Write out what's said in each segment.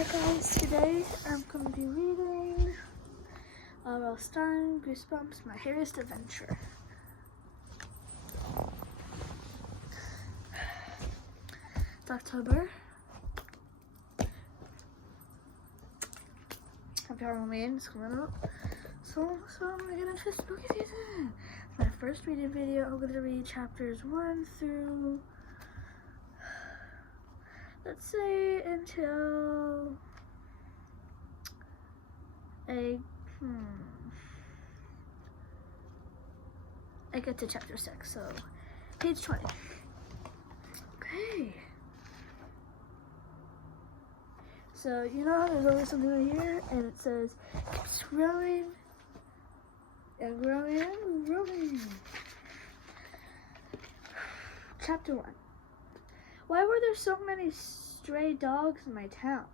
Hi guys, today I'm going to be reading Stein, Goosebumps, My Hairiest Adventure. It's October. Happy Halloween is coming up. So I'm going to get into spooky season. My first reading video, I'm going to read chapters 1 through, let's say, until I get to chapter 6, so page 20. Okay. So, you know how there's always something right here, and it says, keeps growing, and growing, and growing. Chapter 1. Why were there so many stray dogs in my town?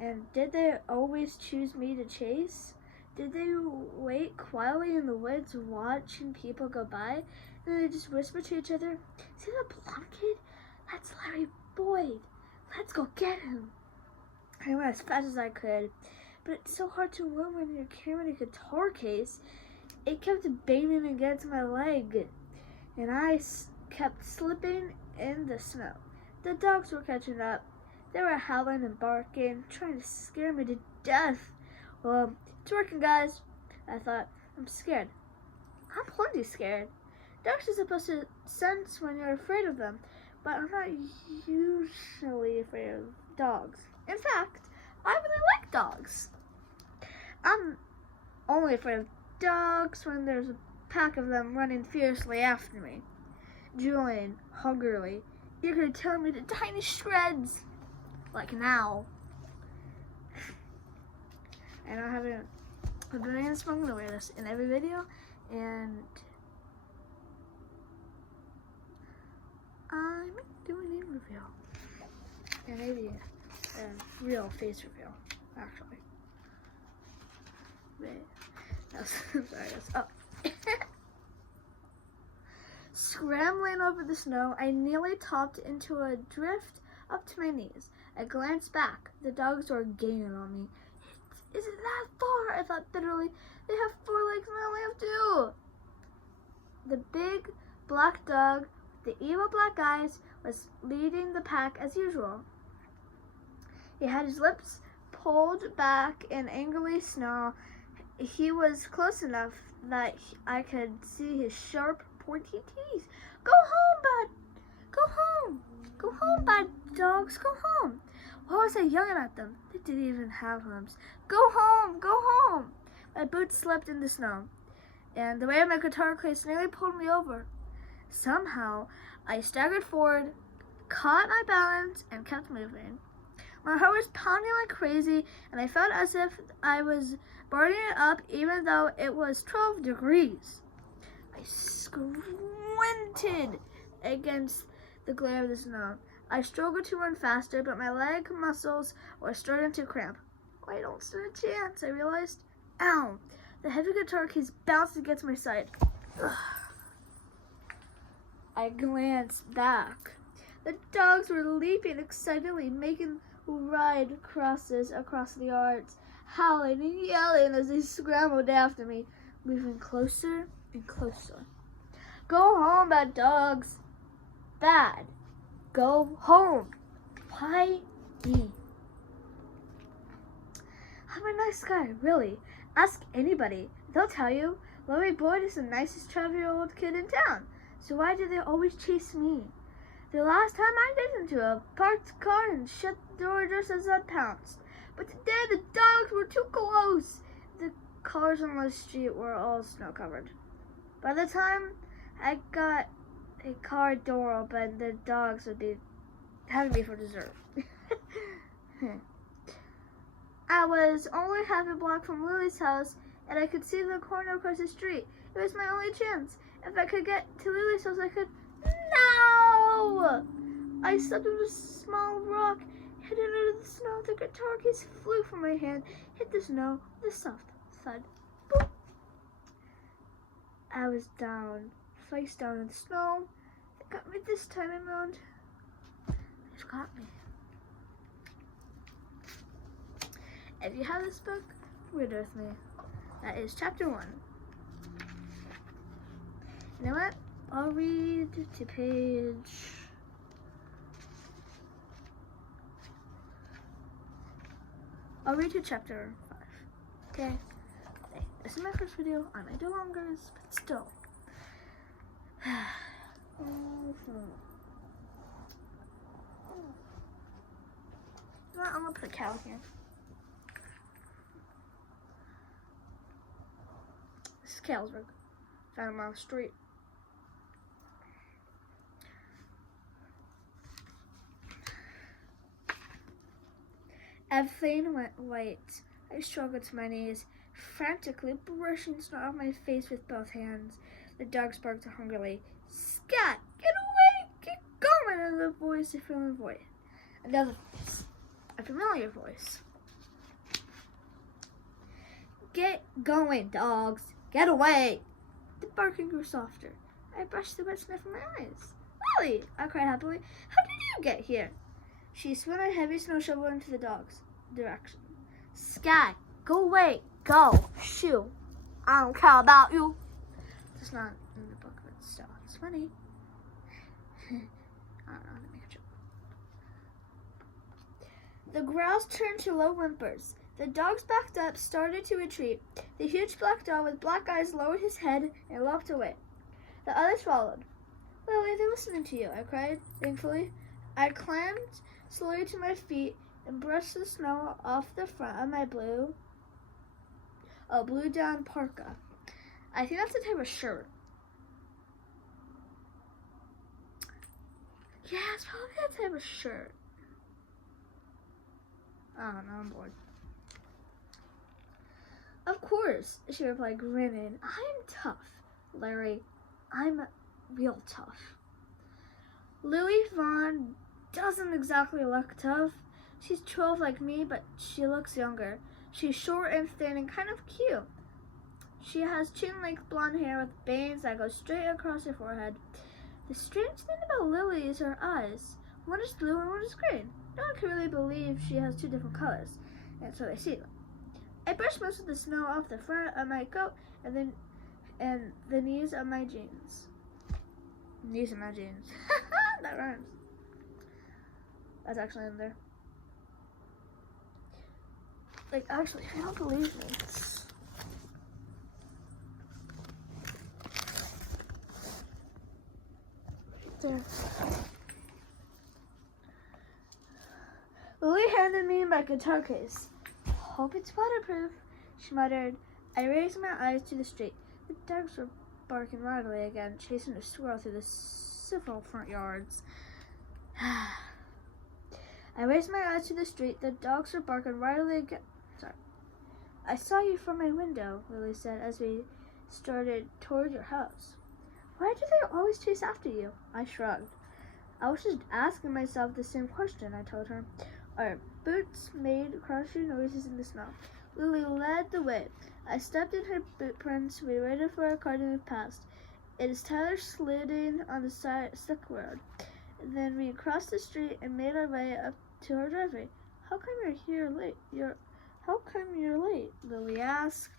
And did they always choose me to chase? Did they wait quietly in the woods watching people go by? And they just whisper to each other, see that blonde kid? That's Larry Boyd. Let's go get him. I went as fast as I could, but it's so hard to run when you're carrying a guitar case. It kept banging against my leg, and I kept slipping in the snow. The dogs were catching up. They were howling and barking, trying to scare me to death. Well, it's working, guys. I thought, I'm scared. I'm plenty scared. Dogs are supposed to sense when you're afraid of them, but I'm not usually afraid of dogs. In fact, I really like dogs. I'm only afraid of dogs when there's a pack of them running fiercely after me, drooling hungrily, eager to tear me to tiny shreds, like now. And I've been smoking away this in every video, and I'm doing a reveal, and maybe a real face reveal, actually. Wait, oh. Scrambling over the snow, I nearly topped into a drift up to my knees. I glanced back. The dogs were gaining on me. It isn't that far, I thought bitterly. They have 4 legs and I only have 2. The big black dog with the evil black eyes was leading the pack as usual. He had his lips pulled back in angrily snarl. He was close enough that I could see his sharp, pointy teeth. Go home, bud! Go home! Go home, bad dogs! Go home! Why was I yelling at them? They didn't even have homes. Go home! Go home! My boots slipped in the snow, and the weight of my guitar case nearly pulled me over. Somehow, I staggered forward, caught my balance, and kept moving. My heart was pounding like crazy, and I felt as if I was burning it up even though it was 12 degrees. I squinted against the glare of the snow. I struggled to run faster, but my leg muscles were starting to cramp. I don't stand a chance, I realized. Ow! The heavy guitar case bounced against my side. Ugh. I glanced back. The dogs were leaping excitedly, making wide crosses across the yards, howling and yelling as they scrambled after me, moving closer and closer. Go home, bad dogs. Bad. Go home. Why me? I'm a nice guy, really. Ask anybody. They'll tell you. Larry Boyd is the nicest 12-year-old kid in town. So why do they always chase me? The last time I did into a parked car and shut the door just as I pounced. But today the dogs were too close. The cars on the street were all snow-covered. By the time I got a car door open, the dogs would be having me for dessert. I was only half a block from Lily's house, and I could see the corner across the street. It was my only chance. If I could get to Lily's house, I could... No! I stepped on a small rock, hit it into the snow. The guitar case flew from my hand, hit the snow with a soft thud. Boop. I was down, face down in the snow. It got me this time around. It got me. If you have this book, read it with me. That is chapter 1. You know what? I'll read to page... I'll read to chapter 5. Okay? This is my first video. I might do longer, but still. I'm gonna put a cow here. This is Carlsberg. Found him on the street. Everything went white. I struggled to my knees, frantically brushing snow off my face with both hands. The dogs barked hungrily. Scat! Get away! Get going! Another voice, a familiar voice. Another voice. A familiar voice. Get going, dogs! Get away! The barking grew softer. I brushed the wet snow from my eyes. Lily! I cried happily. How did you get here? She swung a heavy snow shovel into the dog's direction. Scat! Go away! Go! Shoo! I don't care about you! It's not in the book, but still, it's funny. I don't know how to make a joke. The growls turned to low whimpers. The dogs backed up, started to retreat. The huge black dog with black eyes lowered his head and walked away. The others followed. Lily, they're listening to you, I cried, thankfully. I climbed slowly to my feet and brushed the snow off the front of my blue down parka. I think that's a type of shirt. Yeah, it's probably a type of shirt. I don't know, I'm bored. Of course, she replied, grinning. I'm tough, Larry. I'm real tough. Lily Vaughn doesn't exactly look tough. She's 12 like me, but she looks younger. She's short and thin and kind of cute. She has chin-length blonde hair with bangs that go straight across her forehead. The strange thing about Lily is her eyes. One is blue and one is green. No one can really believe she has two different colors, and so they see them. I brushed most of the snow off the front of my coat and the knees of my jeans. Knees of my jeans. That rhymes. That's actually in there. Like, actually, I don't believe this. There. Lily handed me my guitar case. Hope it's waterproof, she muttered. I raised my eyes to the street. The dogs were barking wildly again, chasing a squirrel through the civil front yards. I raised my eyes to the street. The dogs were barking wildly again. Sorry. I saw you from my window, Lily said as we started toward your house. Why do they always chase after you? I shrugged. I was just asking myself the same question, I told her. Our boots made crunching noises in the snow. Lily led the way. I stepped in her boot prints. We waited for our car to move past. It is Tyler sliding on the sick road. Then we crossed the street and made our way up to our driveway. How come you're here late? How come you're late? Lily asked.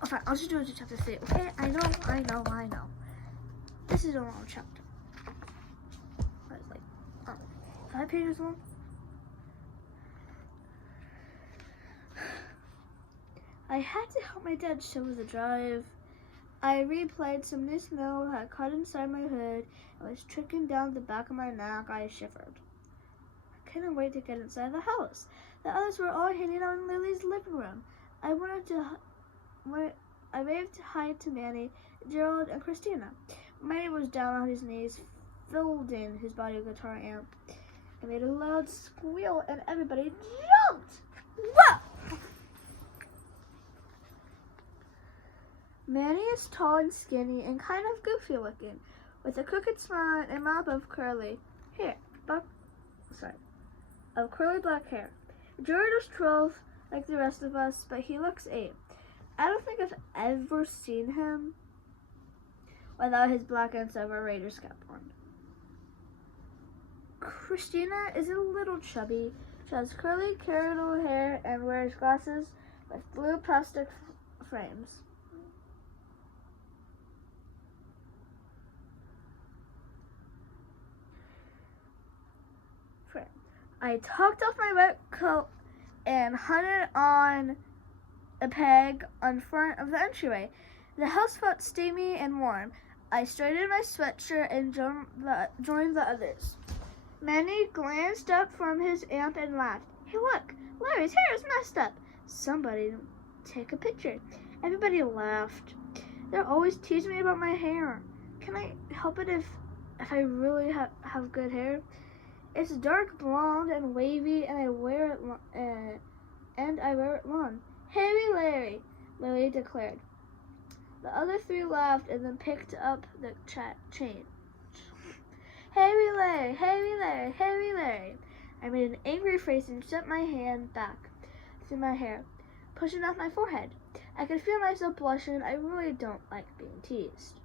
Okay, I'll just do it to chapter 3, okay? I know. This is a long chapter. It's like, 5 pages long. I had to help my dad shovel the drive. I replayed some new snow had caught inside my hood and was trickling down the back of my neck. I shivered. I couldn't wait to get inside the house. The others were all hanging out in Lily's living room. I waved hi to Manny, Gerald, and Christina. Manny was down on his knees, folding his body guitar amp. I made a loud squeal, and everybody jumped. Whoa! Manny is tall and skinny and kind of goofy looking, with a crooked smile and mop of curly black hair. George was 12, like the rest of us, but he looks 8. I don't think I've ever seen him without his black and silver Raiders cap on. Christina is a little chubby. She has curly, curly hair and wears glasses with blue plastic frames. I took off my wet coat and hung it on a peg in front of the entryway. The house felt steamy and warm. I straightened my sweatshirt and joined the others. Manny glanced up from his amp and laughed. Hey, look, Larry's hair is messed up. Somebody take a picture. Everybody laughed. They're always teasing me about my hair. Can I help it if I really have good hair? It's dark blonde and wavy, and I wear it long. Hey, Larry, Lily declared. The other three laughed and then picked up the change. Hey, Larry, hey, Larry, hey, Larry. I made an angry face and sent my hand back through my hair, pushing off my forehead. I could feel myself blushing. I really don't like being teased.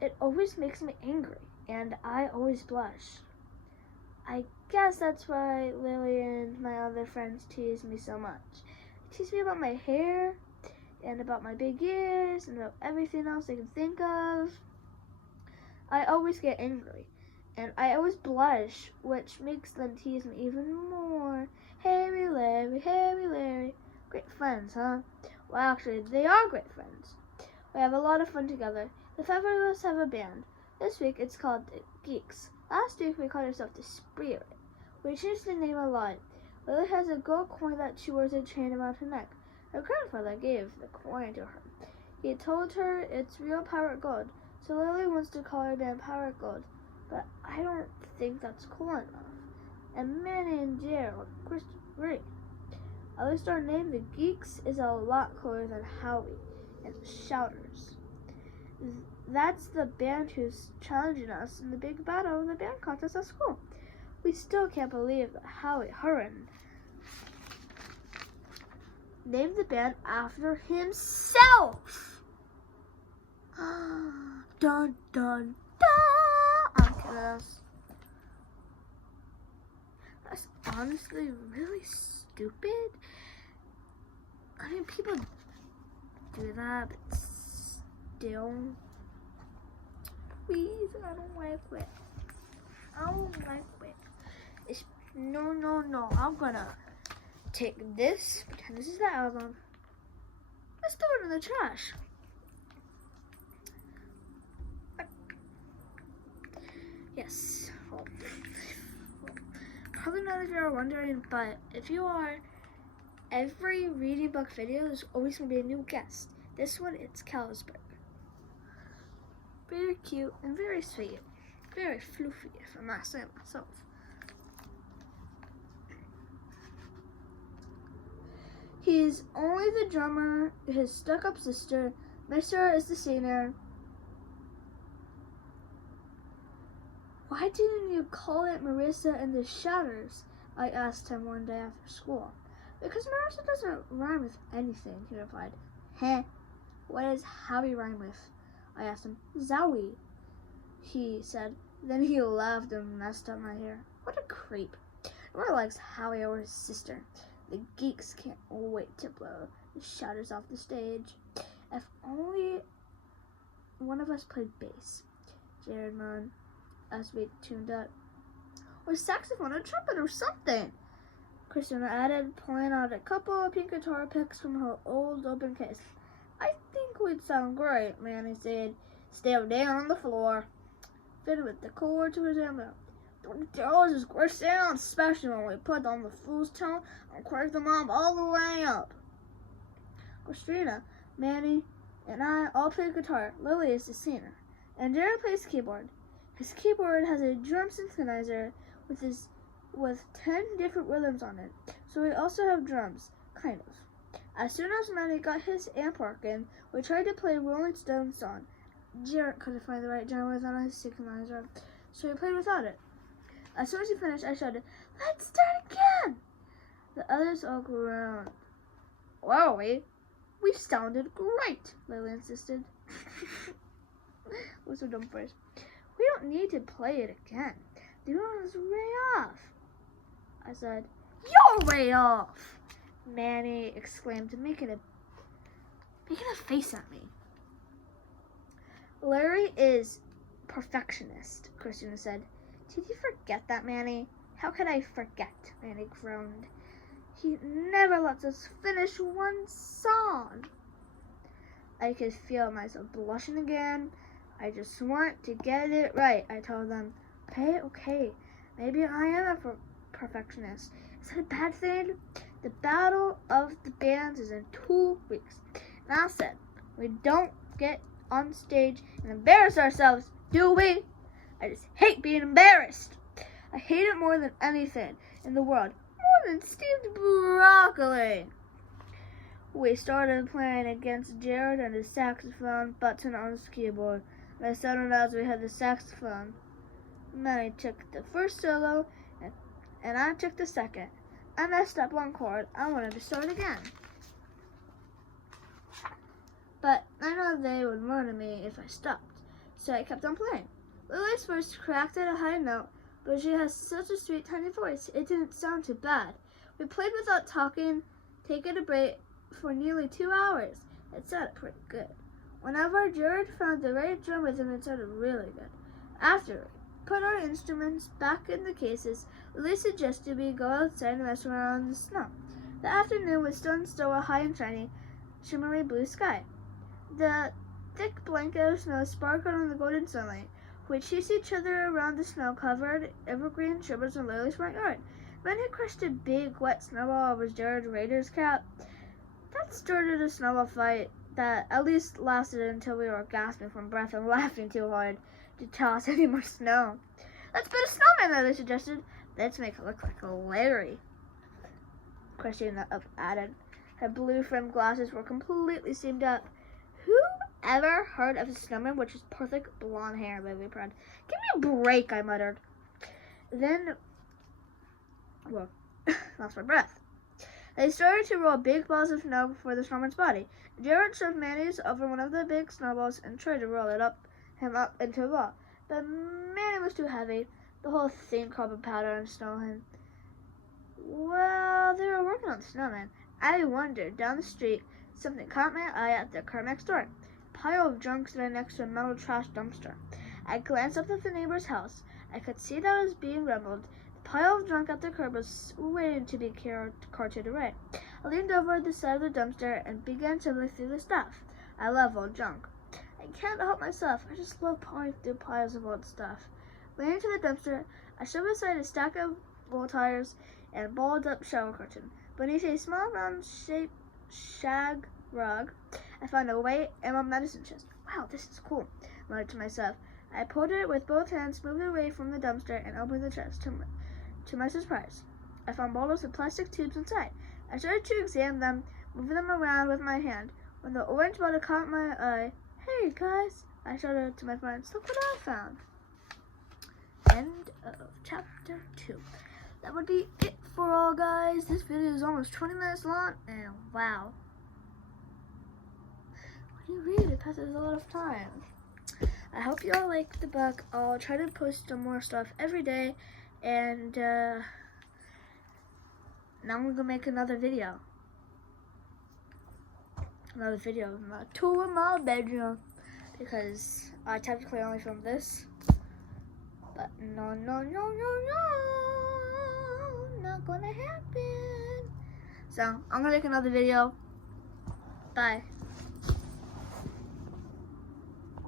It always makes me angry, and I always blush. I guess that's why Lily and my other friends tease me so much. They tease me about my hair, and about my big ears, and about everything else they can think of. I always get angry, and I always blush, which makes them tease me even more. Hey, Larry, hey, Larry. Great friends, huh? Well, actually, they are great friends. We have a lot of fun together. The five of us have a band. This week, it's called the Geeks. Last week, we called ourselves the Spirit. We changed the name a lot. Lily has a gold coin that she wears a chain around her neck. Her grandfather gave the coin to her. He told her it's real pirate gold, so Lily wants to call her band Pirate Gold, but I don't think that's cool enough. And Manny and Gerald, Chris, agree. At least our name, the Geeks, is a lot cooler than Howie and the Shouters. That's the band who's challenging us in the big battle of the band contest at school. We still can't believe that Howie Hurren named the band after himself. Dun, dun, dun. I'm kidding. That's honestly really stupid. I mean, people do that, but still. Please, I don't like it. I don't like it. No. I'm gonna take this, pretend this is the album. Let's throw it in the trash. Yes. Well, probably not if you're wondering, but if you are, every reading book video is always going to be a new guest. This one, it's Carlsberg. Very cute and very sweet. Very floofy, if I must say myself. He's only the drummer, his stuck-up sister. Mr. is the singer. Why didn't you call it Marissa and the Shouters? I asked him one day after school. Because Marissa doesn't rhyme with anything, he replied. Heh, what does Howie rhyme with? I asked him. Zowie, he said. Then he laughed and messed up my hair. What a creep. No one likes Howie or his sister. The Geeks can't wait to blow the Shouters off the stage. If only one of us played bass, Jared moaned as we tuned up. Or saxophone or trumpet or something, Christina added, pulling out a couple of pink guitar picks from her old open case. I think we'd sound great, Manny said. Stay down on the floor. Fitted with the cord to his ammo. That is great sound, especially when we put on the fool's tone and crank them up all the way up. Christina, Manny, and I all play guitar. Lily is the singer. And Jared plays keyboard. His keyboard has a drum synthesizer with 10 different rhythms on it. So we also have drums, kind of. As soon as Manny got his amp working, we tried to play Rolling Stones song. Jared couldn't find the right drum on his synthesizer, so we played without it. As soon as he finished, I shouted, "Let's start again!" The others all groaned. Well, we sounded great, Lily insisted. What's a dumb phrase? We don't need to play it again. The one is way off. I said, you're way off, Manny exclaimed, making a face at me. Larry is perfectionist, Christina said. Did you forget that, Manny? How could I forget? Manny groaned. He never lets us finish one song. I could feel myself blushing again. I just want to get it right, I told them. Okay, maybe I am a perfectionist. Is that a bad thing? The Battle of the Bands is in 2 weeks. And I said, we don't get on stage and embarrass ourselves, do we? I just hate being embarrassed. I hate it more than anything in the world. More than steamed broccoli. We started playing against Jared and his saxophone button on his keyboard. And I settled as we had the saxophone. Manny took the first solo, and I took the second. I messed up one chord. I wanted to start again. But I know they would murder me if I stopped, so I kept on playing. Lily's voice cracked at a high note, but she has such a sweet, tiny voice, it didn't sound too bad. We played without talking, taking a break for nearly 2 hours. It sounded pretty good. Whenever Jared found the right drum rhythm, it sounded really good. After we put our instruments back in the cases, Lily suggested we go outside and mess around in the snow. The afternoon was still a high and shiny, shimmery blue sky. The thick blanket of snow sparkled in the golden sunlight. We chased each other around the snow-covered evergreen shrubs in Lily's front yard. Ben had crushed a big, wet snowball over Jared's Raiders cap. That started a snowball fight that at least lasted until we were gasping from breath and laughing too hard to toss any more snow. Let's build a snowman, Lily suggested. Let's make it look like a Larry, Christina added. Her blue framed glasses were completely seamed up. Who ever heard of a snowman with just perfect blonde hair? Lily cried. Give me a break, I muttered. Then, lost my breath. They started to roll big balls of snow before the snowman's body. Jared shoved Manny's over one of the big snowballs and tried to roll him up into a ball. But Manny was too heavy. The whole thing carbon powder and snow him. Well, they were working on the snowman. I wandered down the street. Something caught my eye at the car next door. A pile of junk sitting next to a metal trash dumpster. I glanced up at the neighbor's house. I could see that it was being rumbled. The pile of junk at the curb was waiting to be carted away. I leaned over the side of the dumpster and began to look through the stuff. I love old junk. I can't help myself. I just love pawing through piles of old stuff. Leaning into the dumpster, I shoved aside a stack of old tires and a balled up shower curtain. Beneath a small round-shaped shag rug, I found a weight and a medicine chest. Wow, this is cool, I muttered to myself. I pulled it with both hands, moved away from the dumpster, and opened the chest. To my surprise, I found bottles of plastic tubes inside. I started to examine them, moving them around with my hand. When the orange bottle caught my eye, hey guys, I shouted to my friends, look what I found. End of chapter 2. That would be it for all, guys. This video is almost 20 minutes long, and wow. When you read, it passes a lot of time. I hope you all like the book. I'll try to post some more stuff every day, and now I'm going to make another video. Another video of my tour of my bedroom, because I technically only filmed this. But no, not gonna happen. So I'm gonna make another video. Bye.